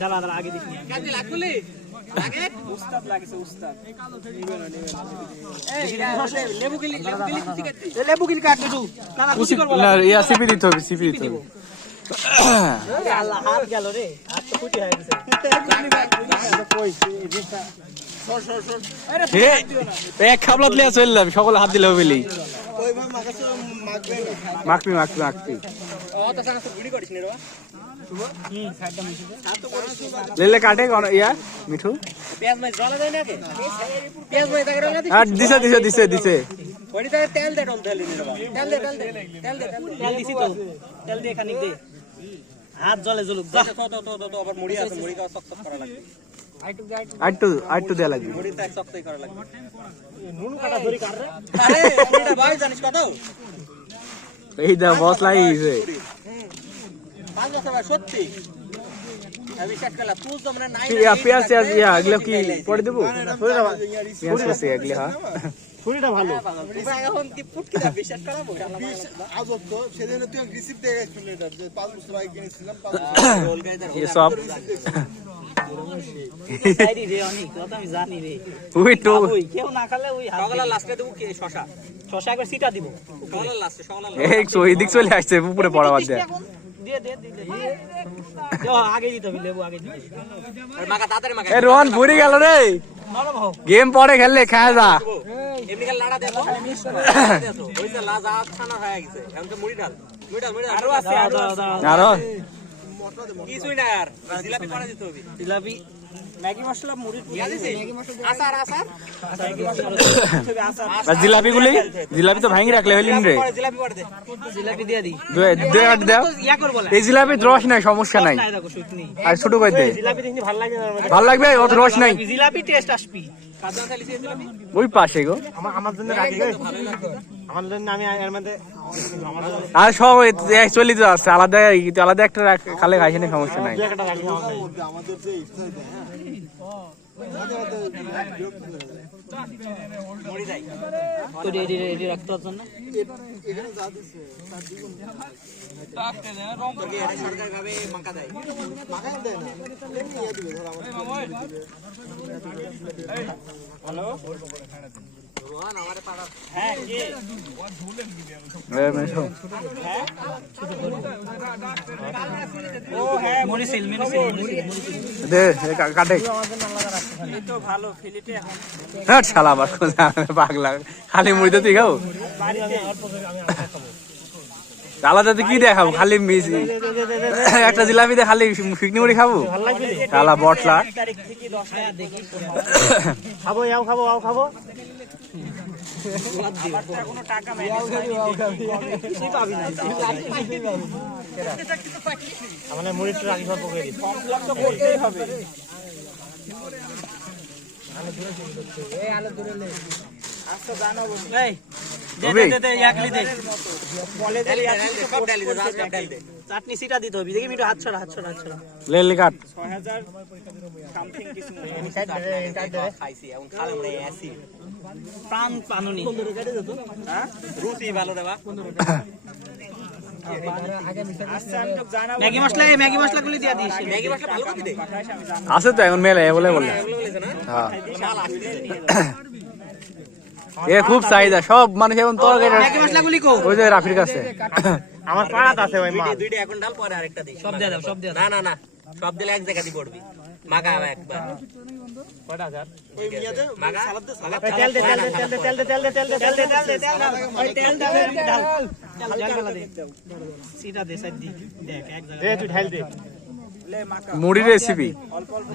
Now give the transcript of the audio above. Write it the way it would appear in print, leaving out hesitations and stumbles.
দাঁড়া দাঁড়া আগে দিস কাজে লাগলে আগে উস্তাদ লাগেছে উস্তাদ এই লেবু গিলি কুচি কাটতে লেবু গিলি কাট কিছু না কুচি করব না ইয়া সিপি দিতে হবে সিপি দিতে হবে আল্লাহ হাত গেল রে হাত তো ফুটি হয়ে গেছে কই এটা সর সর সর আরে এক খাবলাত লিয়া চললাম সকল হাত দিলে হবে বলি ওই ভাই মাখাছে মাখবি মাখবি মাখবি ও তো সারা ভিডিও করিস নি রে লেলে কাটে কোন ইয়া মিঠু পেঁয়াজ মাছ জ্বালা যায় না কে পেঁয়াজ মাছ দাগরা না আর দিছে ওইটা তাহলে তেল দে ডল তেল নি রে তেল দে তেল দিছি তো তেল দে খানিক দে হাত জ্বলে জ্বলুক যা তো আবার মুড়ি আছে মুড়ি কা চকচক করা লাগবে আইটু দেয়া লাগবে মুড়ি তা চকচক করা লাগবে নুন কাটা ধরি কাট রে আরে এটা ভাই জানিস কত এই দা বস লাগিছে 5 বছর ভাই সত্যি আমি কাট গলা তুই তো মানে নাই ইয়া পেঁয়াজ ইয়া এগুলো কি পড়ে দেব পেঁয়াজ আছে এগুলো হ্যাঁ ফুলটা ভালো ভাই এখন কি ফুটকি দা বিশ্বাস করাবো আজব তো সেদিন তুই রিসিপ্ট দিয়ে গেছিস এটা যে 5 বছর আগে কিনেছিলাম 5 রোল গাইদার ये सब সাইডি রে অনেক কথা আমি জানি রে ওই তো ওই কেউ না খালে ওই সকালে লাস্টে দেব কি শশা একবার সিটা দিব সকালে লাস্টে এক সো এদিক চলে আসছে উপরে পড়া বাদ দে দে আগে দিতে হবে লেবু আগে দিতে আর মাকা তাড়াতাড়ি মাকা এ রোহন ভুরি গেল রে নরম হও গেম পরে খেললে খায় যা এমনি কাল লাড়া দেবো ওইটা লাজা খানা হয়ে গেছে এখন তো মুড়ি ঢাল আরো আছে আরো কিছুই না আর জিলাপি পড়া দিতে হবে জিলাপি ম্যাগি মশলা মুড়ি ম্যাগি মশলা আচার আর জিলাপি তো ভাঙি রাখলে হইলিন রে জিলাপি পড়ে দে জিলাপি দিয়ে দি দে আট দাও ইয়া করব না এই জিলাপি রস নাই সমস্যা নাই দেখো শুটনি আর ছোট কই দে জিলাপি দেখনি ভালো লাগবে অত রস নাই জিলাপি টেস্ট আসবি কাজা খালি দিয়ে জিলাপি ওই পাশে গো আমার জন্য রাখি গো আমার জন্য আমি এর মধ্যে আর সব অ্যাকচুয়ালি তো আছে আলাদা আলাদা একটা খালে খাইছে না সমস্যা নাই আমাদের যে ইফতার দেয় মুড়ি দেয় তো রেডি রাখতে হতো না এখানে যা দিছে তার দ্বিগুণ টাকতে দেয় না রং করে এটা সরকার ভাবে মাকা দেয় মাখায় দেয় না এমনি ইয়ে দিবে ধর আমার হ্যালো রোহান আমারে পাড়া হ্যাঁ কে এ মেশো হ্যাঁ ও হ্যাঁ মুড়ি সিল দে কাটে এই তো ভালো ফিলিটে এখন হ্যাঁ শালা বাস পাগলা খালি মুড়ি তো তুই খাও বাড়িতে আলাদাতে কি দেখাবো খালি একটা জিলাপি দিয়ে খালি ফিকনি মুড়ি খাবো শালা বটলা তারিখ থেকে 10 টাকা দেখি খাবো খাবো কোনো টাকা নাই কিছুই পাবি না আমাদের মুড়িটা রাখি ভাব করে দিই ফর্ম ফিল আপ তো করতেই হবে আলো দূরে লে আচ্ছা জানাবো এই দে একলি দে বলে দে সব ডালি দে সব ডালি দে চাটনি সিটা দিতে হবে দেখি মিটু হাত ছড়া লে কাট 6000 সামথিং কিছু খাইছি এখন খালে মানে এসি প্রাণ পানুনি হ্যাঁ রুটি ভালো দেবা ম্যাগি মশলা গুলি দিয়া দিস ম্যাগি মশলা ভালো করে দে আছে তো এখন মেলে বলে হ্যাঁ এ খুব চাহিদা সব মানুষ এখন তরকারি ম্যাগি মশলা গুলি কো ওই যে রাফির কাছে আমার পাড়াত আছে ওই মাল দুইটা এখন ডাল পরে আরেকটা দিই সব দিয়ে দাও না সব দিলে এক জায়গা দি পড়বি মাগা একবার কয়টা হাজার ওই মিয়াতে মাগা সালাদ দে তেল দে ওই তেল দে ডাল গেলা দে সিটা দে সাইড দি দেখ এক জায়গা দে তুই ঢাল দে মুড়ি রেসিপি অল্প অল্প